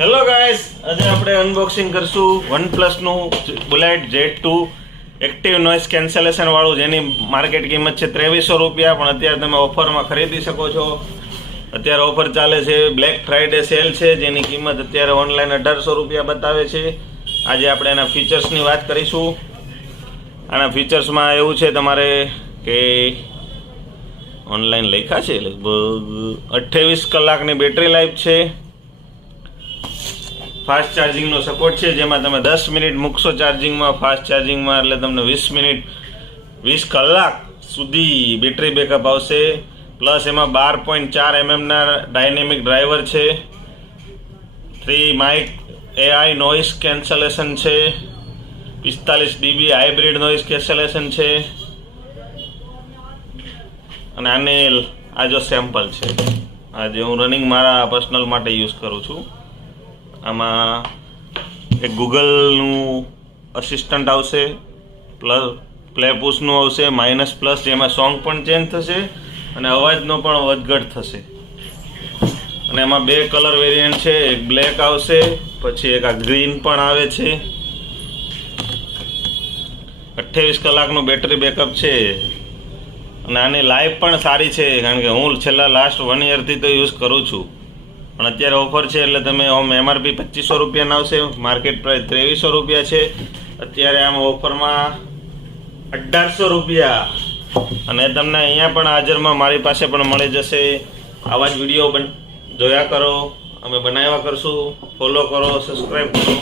Hello guys, આજે આપણે unboxing કરશું OnePlus નું bullet Z2 active noise cancellation વાળું, જેની માર્કેટ કિંમત છે 2300 રૂપિયા, પણ અત્યારે તમે ઓફરમાં ખરીદી શકો છો. અત્યારે ઓફર ચાલે છે, બ્લેક ફ્રાઈડે સેલ છે, જેની કિંમત અત્યારે ઓનલાઈન 1800 રૂપિયા બતાવે છે. આજે આપણે એના ફીચર્સની વાત કરીશું. આના ફીચર્સમાં એવું છે તમારે કે ઓનલાઈન લખ્યા છે લગભગ 28 કલાકની બેટરી લાઈફ છે. ફાસ્ટ ચાર્જિંગનો સપોર્ટ છે, જેમાં તમે 10 મિનિટ મૂકશો ચાર્જિંગમાં, ફાસ્ટ ચાર્જિંગમાં, એટલે તમને 20 મિનિટ 20 કલાક સુધી બેટરી બેકઅપ આવશે. પ્લસ એમાં 12.4 mm ડાયનેમિક ડ્રાઈવર છે, 3 માઇક AI નોઇઝ કેન્સલેશન છે, 45 dB હાઇબ્રિડ નોઇઝ કેન્સલેશન છે. અને આને આ જો સેમ્પલ છે, આજે હું રનિંગ મારા પર્સનલ માટે યુઝ કરું છું. આમાં એક ગૂગલનું અસિસ્ટન્ટ આવશે, પ્લે પુશનું આવશે, માઇનસ પ્લસ, જેમાં સોંગ પણ ચેન્જ થશે અને અવાજનો પણ વધઘટ થશે. અને એમાં 2 કલર વેરિયન્ટ છે, એક બ્લેક આવશે, પછી એક આ ગ્રીન પણ આવે છે. 28 કલાકનું બેટરી બેકઅપ છે અને આની લાઈફ પણ સારી છે, કારણ કે હું છેલ્લા લાસ્ટ 1 યરથી તો યુઝ કરું છું. પણ અત્યારે ઓફર છે એટલે તમે ઓમ MRP 2500 રૂપિયાના આવશે, માર્કેટ પ્રાઇસ 2300 રૂપિયા છે. અત્યારે આમ ઓફરમાં 1800 રૂપિયા. અને તમને અહીંયા પણ હાજરમાં મારી પાસે પણ મળી જશે. આવા જ વિડીયો જોયા કરો, અમે બનાવ્યા કરશું. ફોલો કરો, સબસ્ક્રાઈબ કરો.